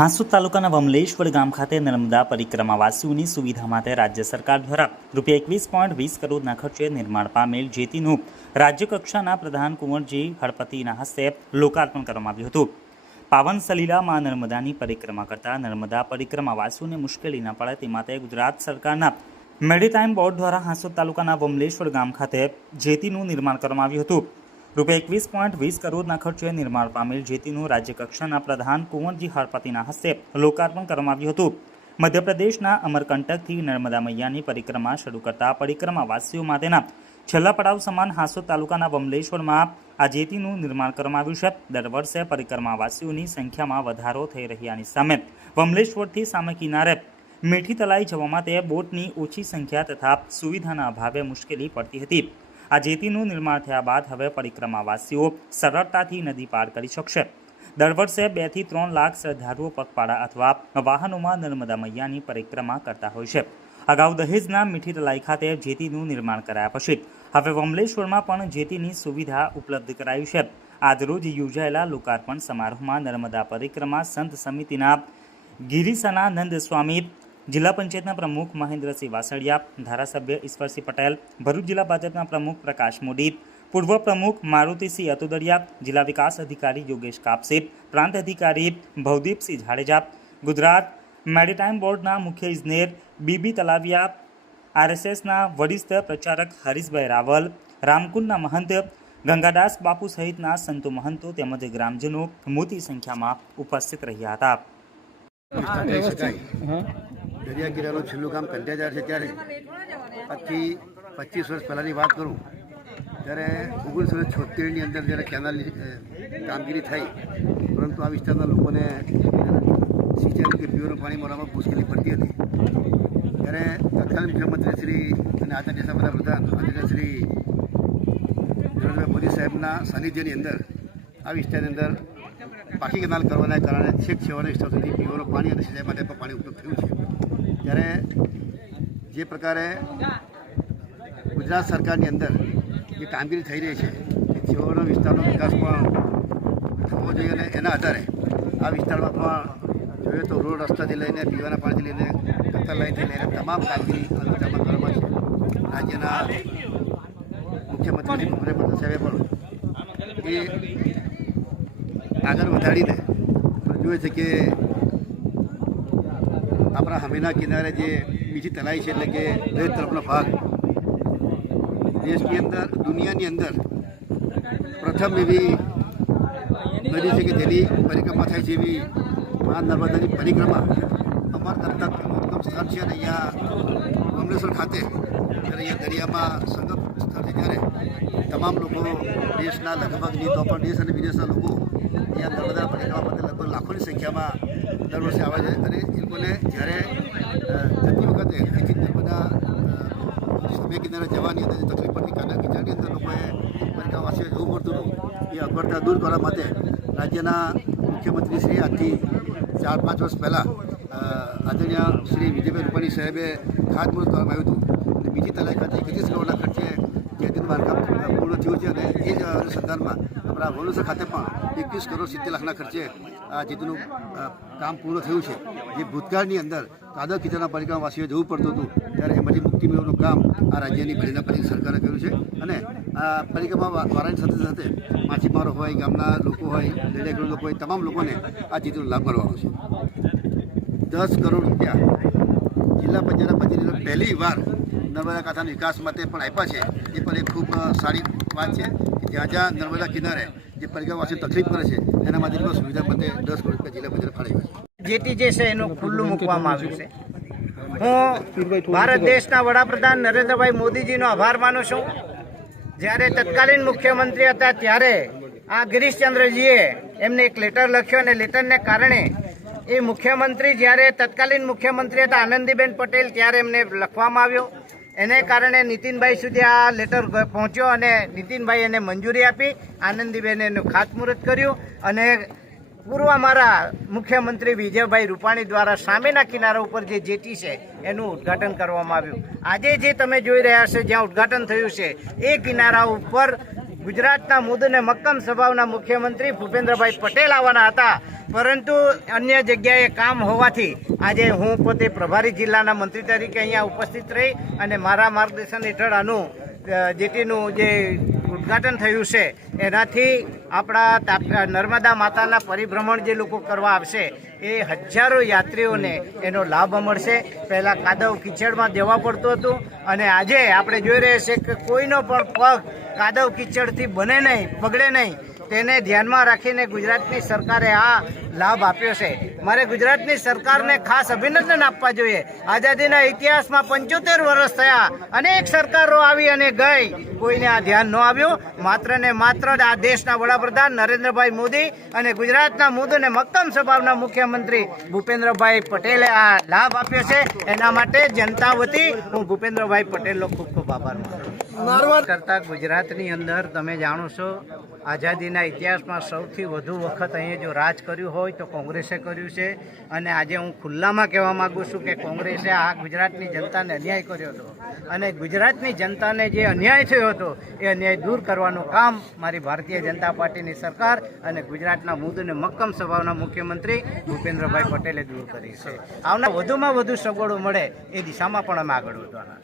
હાંસોદ તાલુકાના વમલેશ્વર ગામ ખાતે નર્મદા પરિક્રમાવાસીઓની સુવિધા માટે રાજ્ય સરકાર દ્વારા રૂપિયા એકવીસ પોઈન્ટ વીસ કરોડના ખર્ચે નિર્માણ પામેલ જેતીનું રાજ્યકક્ષાના પ્રધાન કુંવરજી હળપતિના હસ્તે લોકાર્પણ કરવામાં આવ્યું હતું. પાવન સલીલા માં નર્મદાની પરિક્રમા કરતા નર્મદા પરિક્રમાવાસીઓને મુશ્કેલી ન પડે તે માટે ગુજરાત સરકારના મેરીટાઈમ બોર્ડ દ્વારા હાંસોદ તાલુકાના વમલેશ્વર ગામ ખાતે જેતીનું નિર્માણ કરવામાં આવ્યું હતું. રૂપિયા એકવીસ પોઈન્ટ વીસ કરોડના ખર્ચે નિર્માણ પામેલ જેતીનું રાજ્યકક્ષાના પ્રધાન કુંવરજી હળપતિના હસ્તે લોકાર્પણ કરવામાં આવ્યું હતું. મધ્યપ્રદેશના અમરકંટકથી નર્મદા મૈયાની પરિક્રમા શરૂ કરતા પરિક્રમાવાસીઓ માટેના છેલ્લા પડાવ સમાન હાંસોદ તાલુકાના વમલેશ્વરમાં આ જેતીનું નિર્માણ કરવામાં આવ્યું છે. દર વર્ષે પરિક્રમાવાસીઓની સંખ્યામાં વધારો થઈ રહ્યાની સામે વમલેશ્વરથી સામે કિનારે મીઠી તલાઈ જવા માટે બોટની ઓછી સંખ્યા તથા સુવિધાના અભાવે મુશ્કેલી પડતી હતી. આ જેતીનું નિર્માણ થયા બાદ હવે પરિક્રમાવાસીઓ સરળતાથી નદી પાર કરી શકશે. દર વર્ષે બેથી ત્રણ લાખ શ્રદ્ધાળુઓ પગપાળા અથવા વાહનોમાં નર્મદા મૈયાની પરિક્રમા કરતા હોય છે. અગાઉ દહેજના મીઠી તલાઈ ખાતે જેતીનું નિર્માણ કરાયા પછી હવે વમલેશ્વરમાં પણ જેતીની સુવિધા ઉપલબ્ધ કરાઈ છે. આજરોજ યોજાયેલા લોકાર્પણ સમારોહમાં નર્મદા પરિક્રમા સંત સમિતિના ગિરિસનાનંદ સ્વામી જિલ્લા પંચાયતના પ્રમુખ મહેન્દ્રસિંહ વાસળિયા ધારાસભ્ય ઈશ્વરસિંહ પટેલ ભરૂચ જિલ્લા ભાજપના પ્રમુખ પ્રકાશ મોદી પૂર્વ પ્રમુખ મારુતિસિંહ અતુદરિયા જિલ્લા વિકાસ અધિકારી યોગેશ કાપસે પ્રાંત અધિકારી ભવદીપસિંહ જાડેજા ગુજરાત મેરીટાઈમ બોર્ડના મુખ્ય ઇજનેર બીબી તલાવિયા આરએસએસના વરિષ્ઠ પ્રચારક હરીશભાઈ રાવલ રામકુંડના મહંત ગંગાદાસ બાપુ સહિતના સંતો મહંતો તેમજ ગ્રામજનો મોટી સંખ્યામાં ઉપસ્થિત રહ્યા હતા. કહી શકાય દરિયા કિનારાનું છેલ્લું કામ કંટેજાર છે ત્યારે આજથી પચીસ વર્ષ પહેલાંની વાત કરું, ત્યારે ઓગણીસો છોતેરની અંદર જ્યારે કેનાલની કામગીરી થઈ, પરંતુ આ વિસ્તારના લોકોને સિંચાઈ કે પીવાનું પાણી મળવામાં મુશ્કેલી પડતી હતી. ત્યારે તત્કાલીન મુખ્યમંત્રી શ્રી અને આચાર્ય દેશના વડાપ્રધાન આદરણીય શ્રી નરેન્દ્રભાઈ મોદી સાહેબના સાનિધ્યની અંદર આ વિસ્તારની અંદર પાકી કેનાલ કરવાના કારણે છેક છેવાના વિસ્તાર સુધી પીવાનું પાણી અને સિંચાઈ માટે પણ પાણી ઉપલબ્ધ થયું છે. ત્યારે જે પ્રકારે ગુજરાત સરકારની અંદર જે કામગીરી થઈ રહી છે, એ છેવાડાના વિસ્તારનો વિકાસ પણ થવો જોઈએ અને એના આધારે આ વિસ્તારમાં પણ જોઈએ તો રોડ રસ્તાથી લઈને પીવાના પાણીથી લઈને કતર લાઈનથી લઈને તમામ કામગીરી આ વિસ્તારમાં કરવામાં છે. રાજ્યના મુખ્યમંત્રી ભૂપેન્દ્ર સાહેબે પણ એ આગળ વધારીને જોઈએ છે કે આપણા હમીના કિનારે જે બીજી તલાઈ છે એટલે કે દરેક તરફનો ભાગ. દેશની અંદર, દુનિયાની અંદર પ્રથમ એવી નદી છે કે જેની પરિક્રમા થાય છે એવી મા નર્મદાની પરિક્રમા અમાર ઉત્તમ સ્થળ છે અને અહીંયા કમલેશ્વર ખાતે જ્યારે અહીંયા દરિયામાં સંગમ સ્થળ છે ત્યારે તમામ લોકો દેશના લગભગ નહીં તો પણ દેશ અને વિદેશના લોકો અહીંયા નર્મદા પરિક્રમા માટે લગભગ લાખોની સંખ્યામાં દર વર્ષે આવે છે અને એ લોકોને જ્યારે જતી વખતે અહીંથી નર્મદા સમય કિનારે જવાની અંદર તકલીફ પડતી કારણ કે જેની અંદર લોકોએ પરિકાવાસીઓ જવું પડતું હતું. એ અગવડતા દૂર કરવા માટે રાજ્યના મુખ્યમંત્રી શ્રી આજથી ચાર પાંચ વર્ષ પહેલાં આદરણીય શ્રી વિજયભાઈ રૂપાણી સાહેબે ખાતમુહૂર્ત કરવામાં આવ્યું હતું. અને બીજી તલાક ખાતે એકત્રીસ કરોડના ખર્ચે જેતીનું બાંધકામ પૂર્ણ થયું છે અને એ જ અનુસંધાનમાં આપણા વડોદરા ખાતે પણ એકવીસ કરોડ સિત્તેર લાખના ખર્ચે આ જેતીનું કામ પૂર્ણ થયું છે. જે ભૂતકાળની અંદર કાદવ કિચનના પરિક્રમાવાસીઓ જવું પડતું હતું, ત્યારે એમાંથી મુક્તિ મેળવવાનું કામ આ રાજ્યની ભરીના પરી સરકારે કર્યું છે. અને આ પરિક્રમા વારાની સાથે સાથે માછીમારો હોય, ગામના લોકો હોય દરિયાગળ લોકો હોય, તમામ લોકોને આ જેતીનો લાભ મળવાનો છે. દસ કરોડ રૂપિયા જિલ્લા પંચાયતના બજેટની પહેલી વાર નર્મદા કાંઠાના વિકાસ માટે પણ આપ્યા છે. એ પણ એક ખૂબ સારી વાત છે જ્યાં જ્યાં નર્મદા કિનારે જે પરિક્રમાવાસીઓ તકલીફ કરે છે એના માટે સુવિધા માટે દસ કરોડ રૂપિયા જિલ્લા પંચાયત ફાળવ્યા છે. જેટી જે છે એનું ખુલ્લું મૂકવામાં આવ્યું છે. હું ભારત દેશના વડાપ્રધાન નરેન્દ્રભાઈ મોદીજીનો આભાર માનું છું. જ્યારે તત્કાલીન મુખ્યમંત્રી હતા ત્યારે આ ગિરીશચંદ્રજીએ એમને એક લેટર લખ્યો અને લેટરને કારણે એ મુખ્યમંત્રી જ્યારે તત્કાલીન મુખ્યમંત્રી હતા આનંદીબેન પટેલ ત્યારે એમને લખવામાં આવ્યો. એને કારણે નીતિનભાઈ સુધી આ લેટર પહોંચ્યો અને નીતિનભાઈ એને મંજૂરી આપી. આનંદીબેને એનું ખાતમુહૂર્ત કર્યું અને પૂર્વ અમારા મુખ્યમંત્રી વિજયભાઈ રૂપાણી દ્વારા સામેના કિનારા ઉપર જે જેટી છે, એનું ઉદ્ઘાટન કરવામાં આવ્યું. આજે જે તમે જોઈ રહ્યા છો જ્યાં ઉદ્ઘાટન થયું છે, એ કિનારા ઉપર ગુજરાતના મુદ્દને મક્કમ સ્વભાવના મુખ્યમંત્રી ભૂપેન્દ્રભાઈ પટેલ આવવાના હતા. પરંતુ અન્ય જગ્યાએ કામ હોવાથી આજે હું પોતે પ્રભારી જિલ્લાના મંત્રી તરીકે અહીંયા ઉપસ્થિત રહી અને મારા માર્ગદર્શન હેઠળ આનું જેટીનું જે ઉદ્ઘાટન થયું છે, એનાથી આપણા નર્મદા માતાના પરિભ્રમણ જે લોકો કરવા આવશે, એ હજારો યાત્રીઓને એનો લાભ મળશે. પહેલાં કાદવ કિચડમાં જવા પડતું હતું અને આજે આપણે જોઈ રહ્યા છીએ કે કોઈનો પણ પગ કાદવ કિચડથી બને નહીં, બગડે નહીં. તેને ધ્યાનમાં રાખીને ગુજરાતની સરકારે આ લાભ આપ્યો છે. મારે ગુજરાતની સરકારને ખાસ અભિનંદન આપવા જોઈએ. આઝાદીના ઇતિહાસમાં પંચોતેર વર્ષ થયા. અનેક સરકારો આવી અને ગઈ. કોઈને આ ધ્યાન ન આવ્યું. માત્ર ને માત્ર આ દેશના વડાપ્રધાન નરેન્દ્રભાઈ મોદી અને ગુજરાતના મુદ્દને મક્કમ સ્વભાવના મુખ્યમંત્રી ભૂપેન્દ્રભાઈ પટેલે આ લાભ આપ્યો છે. એના માટે જનતા વતી હું ભૂપેન્દ્રભાઈ પટેલનો ખૂબ ખૂબ આભાર માનું. કરતા ગુજરાતની અંદર તમે જાણો છો, આઝાદીના ઇતિહાસમાં સૌથી વધુ વખત અહીંયા જો રાજ કર્યું હોય તો કોંગ્રેસે કર્યું છે. અને આજે હું ખુલ્લામાં કહેવા માંગુ છું કે કોંગ્રેસે આ ગુજરાતની જનતાને અન્યાય કર્યો હતો. અને ગુજરાતની જનતાને જે અન્યાય થયો હતો, એ અન્યાય દૂર કરવાનું કામ મારી ભારતીય જનતા પાર્ટીની સરકાર અને ગુજરાતના મુદ્દને મક્કમ સ્વભાવના મુખ્યમંત્રી ભૂપેન્દ્રભાઈ પટેલે દૂર કરી છે. આવનાર વધુમાં વધુ સગવડો મળે એ દિશામાં પણ અમે આગળ વધવાના